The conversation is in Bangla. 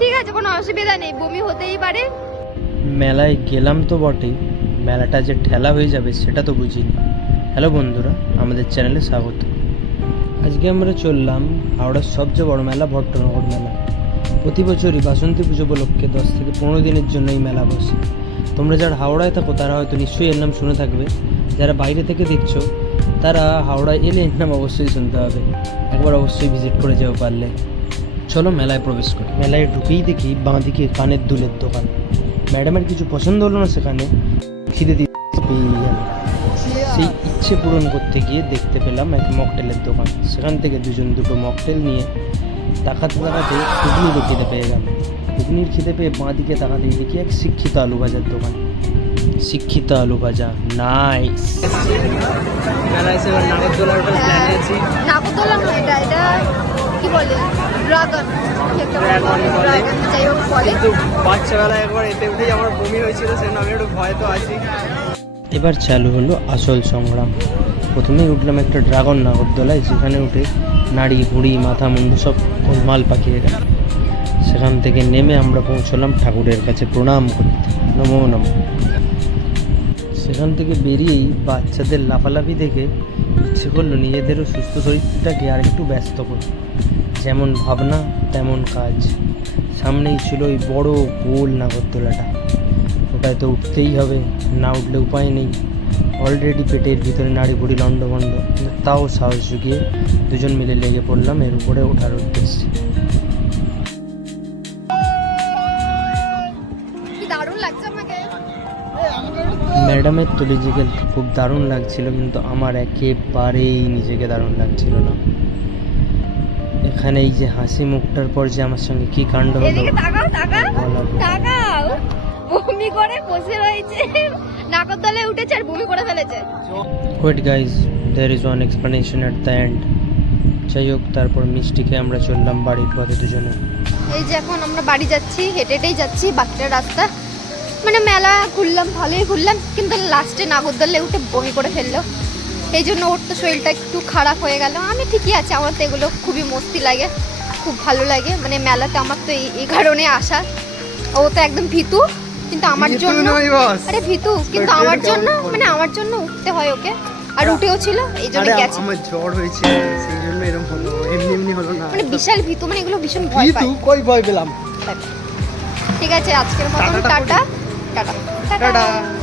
ঠিক আছে, কোনো অসুবিধা নেই, বমি হতেই পারে। মেলায় গেলাম তো বটেই, মেলাটা যে ঠেলা হয়ে যাবে সেটা তো বুঝিনি। হ্যালো বন্ধুরা, আমাদের চ্যানেলে স্বাগত। আজকে আমরা চললাম হাওড়ার সবচেয়ে বড় মেলা, ভট্টনগর মেলা। প্রতি বছরই বাসন্তী পুজো উপলক্ষে দশ থেকে পনেরো দিনের জন্য এই মেলা বসে। তোমরা যারা হাওড়ায় থাকো, তারা হয়তো নিশ্চয়ই এর নাম শুনে থাকবে। যারা বাইরে থেকে দেখছ, তারা হাওড়ায় এলে এর নাম অবশ্যই শুনতে হবে। একবার অবশ্যই ভিজিট করে যেও পারলে। চলো মেলায় প্রবেশ করি। মেলায় ঢুকেই দেখি বাঁদিকে কানের দুলের দোকান। ম্যাডামের কিছু পছন্দ হলো না সেখানে। খিদে দিয়ে সেই ইচ্ছে পূরণ করতে গিয়ে দেখতে পেলাম এক মকটেলের দোকান। সেখান থেকে দুজন দুটো মকটেল নিয়ে তাকাতে তাকাতে ঘুগনিরও খিদে পেয়ে গেল। ঘুগনির খিদে পেয়ে বাঁ দিকে তাকাতেই দেখি এক শিক্ষিত আলু ভাজার দোকান। শিক্ষিত আলু ভাজা। নাইস। মেলা এসে নাগরদোলার হ্যাঁ, নাগরদোলা এটা এটা কি বলে? ড্রাগন একটা Dragon বলে। ড্রাগন যাই হোক বলে। কিন্তু বাচ্চাবেলায় একবার এতে উঠেই আমার বমি হয়েছিল সেজন্য আমি একটু ভয় তো আছি। এবার চালু হলো আসল সংগ্রাম। প্রথমেই উঠলাম একটা ড্রাগন নাগরদোলায় যেখানে উঠে নাড়ি ভুড়ি মাথা মুন্ডু সব গোলমাল পাকিয়ে গেল। সেখান থেকে নেমে আমরা পৌঁছলাম ঠাকুরের কাছে প্রণাম করতে। নমো নম। সেখান থেকে বেরিয়েই বাচ্চাদের লাফালাফি দেখে ইচ্ছে করল নিজেদেরও সুস্থ শরীরটাকে আর একটু ব্যস্ত করে যেমন ভাবনা তেমন কাজ। সামনেই ছিল ওই বড় গোল নাগরদোলাটা। ওটায় তো উঠতেই হবে না উঠলে উপায় নেই। অলরেডি পেটের ভিতরে নাড়ি ভুড়ি লণ্ডভণ্ড। তাও সাহস জুগিয়ে দুজন মিলে লেগে পড়লাম এর উপরে ওঠার উদ্দেশ্যে। ম্যাডামের তো নিজেকে খুব দারুণ লাগছিল কিন্তু আমার একেবারেই নিজেকে দারুণ লাগছিল না। এখানে এই যে হাসি মুখটার পর যে আমার সঙ্গে কি কাণ্ড হলো তাকাও তাকাও তাকাও। বমি করে বসে রয়েছে। নাগরদোলায় উঠেছে আর বমি করে ফেলেছে। Wait guys there is one explanation at the end যাই হোক তারপর মিষ্টিকে আমরা চললাম বাড়ির পথে দুজনে। এই যে এখন আমরা বাড়ি যাচ্ছি হেঁটে হেঁটেই যাচ্ছি বাকিটা রাস্তা। মানে মেলা ঘুরলাম ভালোই ঘুরলাম কিন্তু লাস্টে নাগরদোলে উঠে বমি করে ফেলল। এই জন্য ওর তো শরীরটা একটু খারাপ হয়ে গেল। আমি ঠিকই আছে আমার তো এগুলো খুবই মস্তি লাগে খুব ভালো লাগে। মানে মেলাতে আমার তো এই কারণে আসা। ও তো একদম ভীতু কিন্তু আমার জন্য আরে ভীতু কিন্তু আমার জন্য মানে আমার জন্য উঠতে হয় ওকে। আর উঠেও ছিল এই জন্য গেছে। আমার জ্বর হয়েছিল সেই জন্য এরকম হলো এমনি এমনি হলো না। মানে বিশাল ভীতু মানে এগুলো ভীষণ ভয় পায়। তুই কই ভয় পেলাম? ঠিক আছে আজকের মতন টাটা। টাটা। টাটা। টাটা।